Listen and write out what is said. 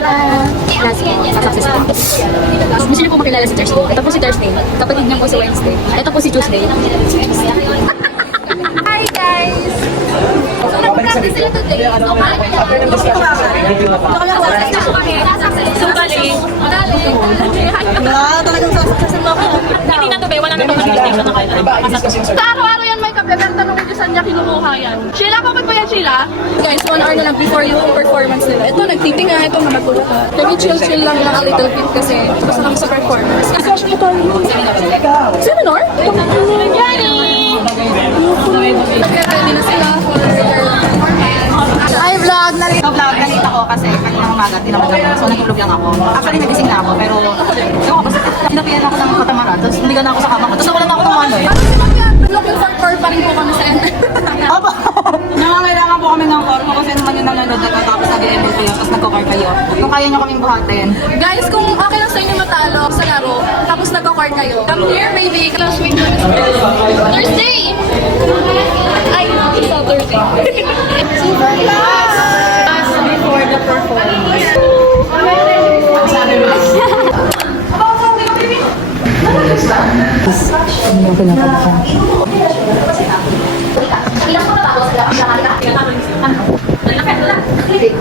last week sa success ko. Gusto niyo po makilala si Thursday. Ito po si Thursday. Kapatid niya po si Wednesday. Ito po si Tuesday. Hi guys! So, nag-practice sila today. So, So, galing. Galing. Talagang mo ako. Hindi na to, be. Wala na to. Sa araw-araw yan may kape, pero tanongin niyo saan niya kinukuha yan. Sheila, kapag pa yan, Sheila? Guys, one hour na lang before yung performance nila. Ito, nagtitinga, ito, nakatulog ka. Nag-chill-chill lang lang a little bit kasi gusto lang sa performance. Kasi actually, ito, seminar? Yanni! Nag-ready na sila for vlog! Narito vlog, nalita ako kasi kanina umaga tinawag ako. So natulog lang ako. Actually nagising na ako pero ewan ko kasi sinabihan ako ng katamaran. Tapos humiga na ako sa kama ko. Tapos nawalan na ako ng ano pa rin po kami sa ML. Aba! Nangangailangan po kami ng form kasi naman yung nanonood na tapos nag-ML kayo, tapos nagkakar kayo. Kung kaya nyo kaming buhatin. Guys, kung okay lang sa inyo matalo sa laro, tapos nagkakar kayo, come here baby, classmate ko Thursday! Ay, sa Thursday. Super last! Before the performance. Ang pinapalakang. Đây nó quét nữa đây!